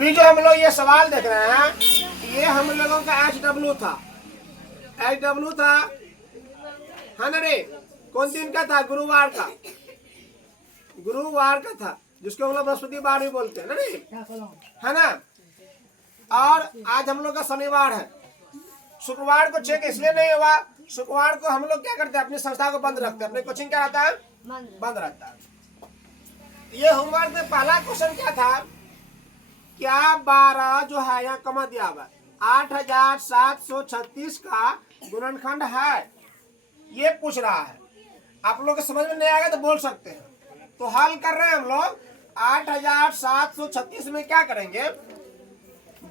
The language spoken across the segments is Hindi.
अभी जो हम लोग ये सवाल देख रहे हैं, ये हम लोगों का HW था, HW था, है ना रे? कौन दिन का था? गुरुवार का, गुरुवार का था, जिसको हम लोग बृहस्पतिवार भी बोलते हैं ना रे, है ना? और आज हम लोग का शनिवार है। शुक्रवार को चेक इसलिए नहीं हुआ, शुक्रवार को हम लोग क्या करते हैं, अपनी संस्था को बंद रखते हैं, अपनी कोचिंग क्या रहता है, बंद रहता है। ये होमवर्क में पहला क्वेश्चन क्या था, क्या 12 जो है यहाँ कमा दिया हुआ 8736 का गुणनखंड है, ये पूछ रहा है। आप लोग को समझ में नहीं आएगा तो बोल सकते हैं। तो हल कर रहे हैं हम लोग। 8736 में क्या करेंगे,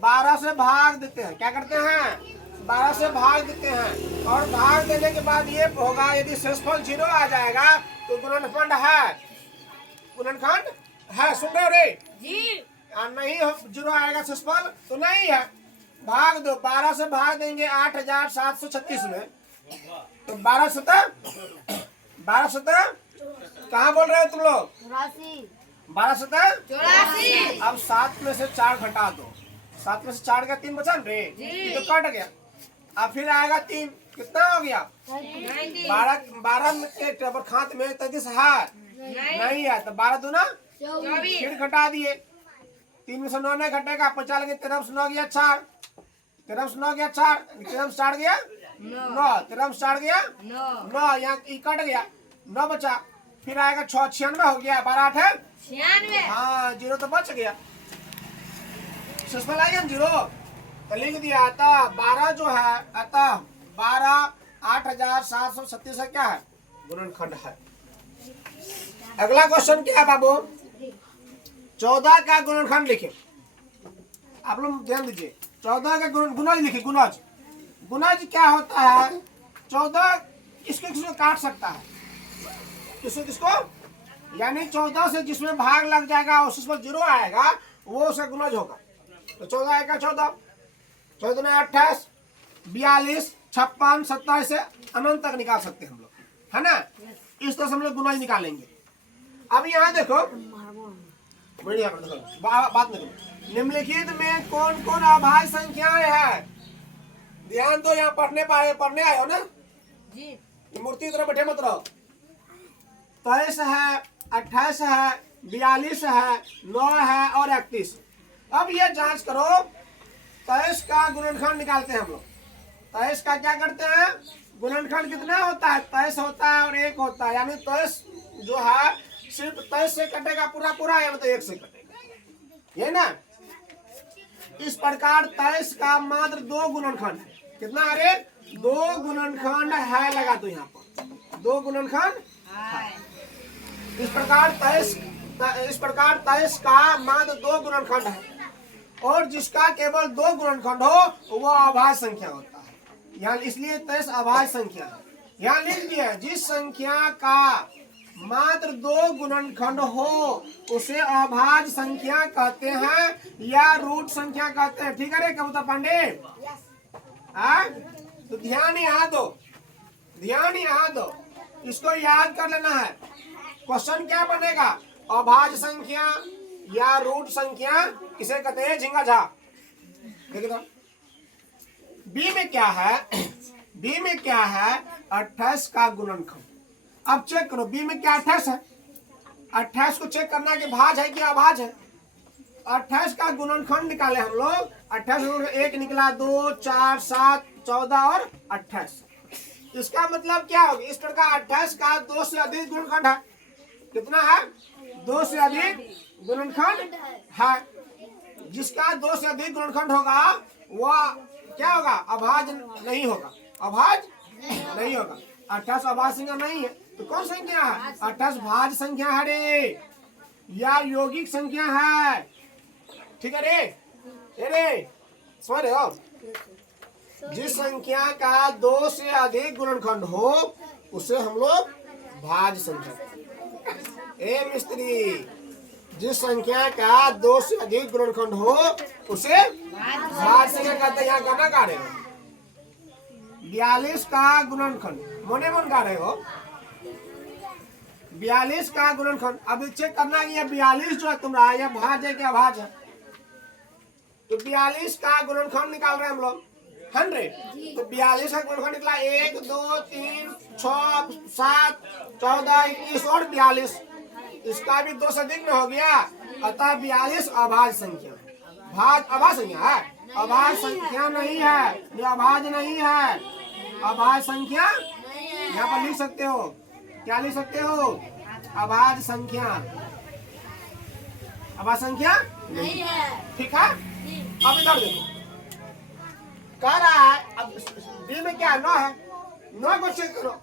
12 से भाग देते हैं। क्या करते हैं, 12 से भाग देते हैं, और भाग देने के बाद ये होगा, यदि शेषफल 0 आ जाएगा तो गुणनखंड है, गुणनखंड है। सुन रहे हो रे जी? नहीं 0 आएगा शेषफल तो नहीं है। भाग दो, 12 से भाग देंगे 8736 में, तो 12 सतह कहाँ बोल रहे हो तुम लोग? 12 सतह 84। अब 7 में से 4 घटा दो, 7 में से 4 का 3 बचा रे, तो कट गया। अब फिर आएगा 3, कितना हो गया? 12 के टेबल खाते में 33 है, नहीं है, तो 12 दूना 24। फिर घटा दिए, 3 में से 9 नहीं घटेगा, 50 लगे, 13 से 9 गया 4, 13 से 9 गया 4, 13 से 4 गया 9, 13 से 4 गया 9, यहाँ कट गया, 9 बचा। फिर आएगा 6, 96 हो गया, 12 8 है 96। हाँ 0 तो बच गया, शेषफल आएगा 0, तो लिख दिया। अतः 12 जो है, अतः 12 8736 क्या है, गुणनखंड है। अगला क्वेश्चन क्या है बाबू, 14 का गुणनखंड लिखे। आप लोग ध्यान दीजिए, 14 का गुणज लिखे। गुणज, गुणज क्या होता है? 14 किसको किसको काट सकता है, किसको किसको, यानी 14 से जिसमें भाग लग जाएगा उस पर 0 आएगा, वो उसका गुणज होगा। तो 14 आएगा 14, 14 में 28, 42, 56, 27 से अनंत तक निकाल सकते हैं हम लोग, है ना? इस तरह से हम लोग गुणज निकालेंगे। अब यहाँ देखो, बात नहीं, निम्नलिखित में कौन कौन अभाज्य संख्याएं हैं? ध्यान दो, यहाँ पढ़ने आए हो ना जी, मूर्ति की तरह बैठे मत रहो। 23 है, 28 है, 42 है, 9 है और 31। अब ये जांच करो, 23 का गुणनखंड निकालते हैं हम लोग। 23 का क्या करते हैं, गुणनखंड कितना होता है? 23 होता है और 1 होता है, यानी 23 जो है सिर्फ 23 से कटेगा पूरा पूरा, या तो 1 से कटेगा, ये ना। इस प्रकार 23 का मात्र 2 गुणनखंड है। कितना है? 2 गुणनखंड है, लगा दो यहाँ पर 2 गुणनखंड है। इस प्रकार 23 का मात्र 2 गुणनखंड है, और जिसका केवल 2 गुणनखंड हो वो अभाज्य संख्या होता है। यहाँ इसलिए 23 अभाज्य संख्या है। यहाँ लिख दिया, जिस संख्या का मात्र 2 गुणनखंड हो उसे अभाज्य संख्या कहते हैं या रूट संख्या कहते हैं। ठीक है रे कबूतर पांडे? तो ध्यान यहाँ दो, ध्यान यहाँ दो, इसको याद कर लेना है। क्वेश्चन क्या बनेगा, अभाज्य संख्या या रूट संख्या किसे कहते हैं? झिंगा झा। देखिए तो बी में क्या है, बी में क्या है? 28 का गुणनखंड। अब चेक करो, बी में क्या 28 है? 28 को चेक करना कि भाज्य है कि अभाज्य है। 28 का गुणनखंड निकाले हम लोग। 28 1 निकला, 2 4 7 14 और 28। इसका मतलब क्या होगा? इस प्रकार 28 का 2 से अधिक गुणनखंड है। कितना है? 2 से अधिक गुणनखंड है। जिसका 2 से अधिक गुणनखंड होगा वह क्या होगा? अभाज्य नहीं होगा, अभाज्य नहीं होगा। 28 अभाज्य संख्या नहीं है, तो कौन संख्या है? 28 भाज्य संख्या है रे, या यौगिक संख्या है। ठीक है रे? रे समझ रहे हो? जिस संख्या का 2 से अधिक गुणनखंड हो उसे हम लोग भाज्य संख्या। ए मिस्त्री, जिस संख्या का 2 से अधिक गुणनखंड हो उसे भाज्य संख्या कहते हैं। यहाँ गाना गा रहे हो, 42 का गुणनखंड मोने मन गा रहे हो, 42 का गुणनखंड। अब चेक करना है 42 जो है तुम्हारा, यह भाज्य है कि अभाज्य है? 42 का गुणनखंड निकाल रहे हैं हम लोग 100। तो 42 का गुणनखंड निकला 1 2 3 6 7 14 21 और 42। इसका भी 2 से अधिक में हो गया, अतः 42 अभाज्य संख्या। अभाज्य संख्या है, अभाज्य संख्या नहीं है, ये अभाज्य नहीं है, अभाज्य संख्या यहाँ पर लिख सकते हो। क्या लिख सकते हो? अभाज्य संख्या, अभाज्य संख्या नहीं है। ठीक है, अब इधर देखो कह रहा है, अब बी में क्या 9 है, 9 को चेक करो।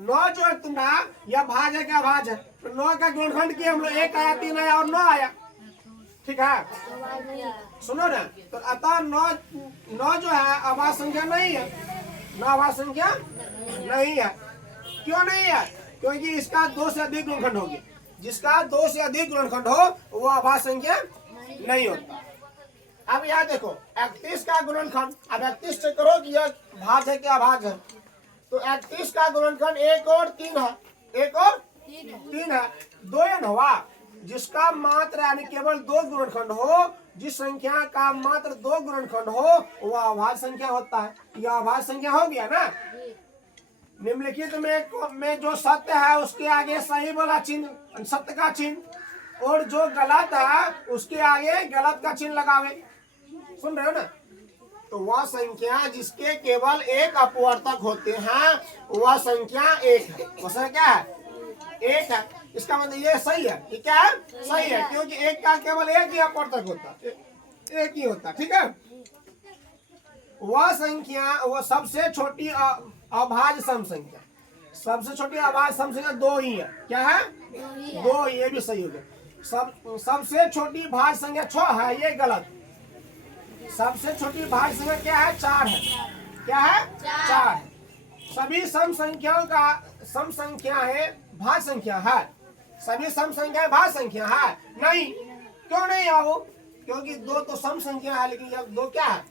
9 जो है तुम्हारा यह भाज्य है क्या अभाज्य है? तो 9 का गुणनखंड किया हम लोग, 1 आया 3 आया और 9 आया। ठीक है, सुनो ना, तो अतः 9 जो है अभाज्य संख्या नहीं है, 9 अभाज्य संख्या नहीं है। क्यों नहीं है? क्योंकि इसका 2 से अधिक गुणनखंड हो गया। जिसका 2 से अधिक गुणनखंड हो वो अभाज्य संख्या नहीं होता। अब यहाँ देखो 31 का गुणनखंड, अब 31 चेक करो कि यह भाज्य है क्या अभाज्य है। तो 31 का गुणनखंड 1 और 3 है, 1 और 3 है, 2 n हुआ। जिसका मात्र यानी केवल 2 गुणनखंड हो, जिस संख्या का मात्र 2 गुणनखंड हो वह अभाज्य संख्या होता है। यह अभाज्य संख्या हो गया ना। निम्नलिखित में जो सत्य है उसके आगे सही वाला चिन्ह, सत्य का चिन्ह, और जो गलत है उसके आगे गलत का चिन्ह लगावे। सुन रहे हो ना? तो वह संख्या जिसके केवल एक अपवर्तक होते हैं वह संख्या 1 है। वह संख्या क्या है? 1 है। इसका मतलब ये सही है। ये क्या है? सही है, क्योंकि 1 का केवल एक ही अपवर्तक होता है, एक ही होता है। ठीक है, वह संख्या, वह सबसे छोटी अभाज्य सम संख्या, सबसे छोटी अभाज्य सम संख्या 2 ही है। क्या है? 2। ये भी सही हो गया। सबसे छोटी भाज्य संख्या 6 है, ये गलत। सबसे छोटी भाज्य संख्या क्या है? 4 है। क्या है? 4 है। सभी सम संख्याओं का सम संख्या है भाज्य संख्या है। सभी सम संख्या भाज्य संख्या है नहीं। क्यों नहीं है वो? क्योंकि 2 तो सम संख्या है, लेकिन यह 2 क्या है?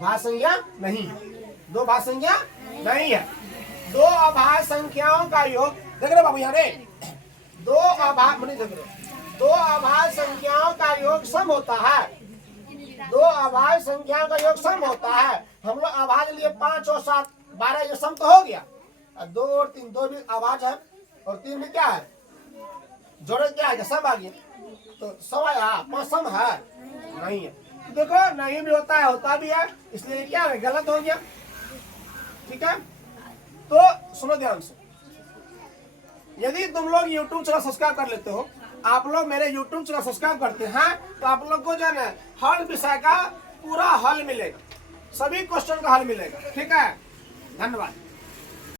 भाज्य संख्या नहीं है। 2 भाज्य संख्या नहीं है। 2 अभाज्य संख्याओं का योग देख रहे बाबू यहाँ रे, 2 अभाज्य संख्याओं का योग सम होता है। 2 अभाज्य संख्याओं का योग सम होता है। हम लोग अभाज्य लिए 5 और 7 12, ये सम तो हो गया। 2 और 3, 2 भी अभाज्य है और 3 भी क्या है? जोड़े क्या है? सम आ गया। तो 100 आया, 5 सम है नहीं है। देखो नहीं भी होता है, होता भी है, इसलिए क्या है? गलत हो गया। ठीक है, तो सुनो ध्यान से। यदि तुम लोग YouTube चैनल सब्सक्राइब कर लेते हो, आप लोग मेरे YouTube चैनल सब्सक्राइब करते हैं, तो आप लोग को जो है हर विषय का पूरा हल मिलेगा, सभी क्वेश्चन का हल मिलेगा। ठीक है, धन्यवाद।